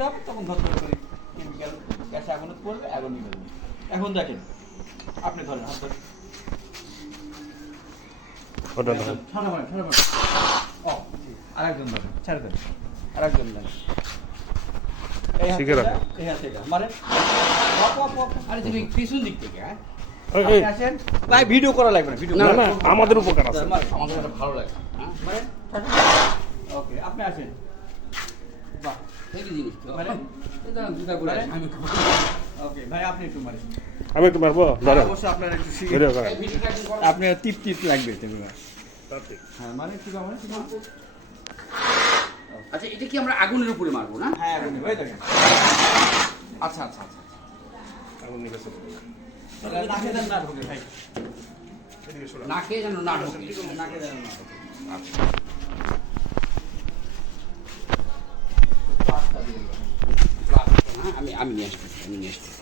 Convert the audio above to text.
করতে হবে তখন ধর করে কেমিক্যাল গ্যাসে আগুনে পড়বে, আগুন নিবে। এখন দেখেন আপনি ধরেন হাত ধরেন, ঠান্ডা মানে ও আরেকজন ধরেন, ছেড়ে দেন, আরেকজন দেন, এই হাতে এই হাতে মানে আরে তুমি পিছন দিক থেকে আসেন ভাই, ভিডিও করা লাগবে না, ভিডিও না না আমাদের উপকার আছে, আমাদের এটা ভালো লাগে মানে ওকে আপনি আসেন। বাহ এই জিনিস মানে এটা জুতা করে আমি ওকে ভাই আপনি একটু মারেন, আমি একটু মারবো ধরেন, অবশ্যই আপনার একটু ভিডিও করেন, আপনার টিপ টিপ লাগবে তুমি হ্যাঁ মানে ঠিক আছে ঠিক আছে। আচ্ছা এটা কি আমরা আগুনের উপরে মারবো না? হ্যাঁ আগুনে ভাই দেখেন, আচ্ছা আচ্ছা আচ্ছা আগুন নিবেছে নাকে দেন না ঢোকে ভাই, নাকে যেন না ঢোকে। নাকে দেন না আচ্ছা আমি নিয়ে আসতেছি, আমি নিয়ে আসতেছি।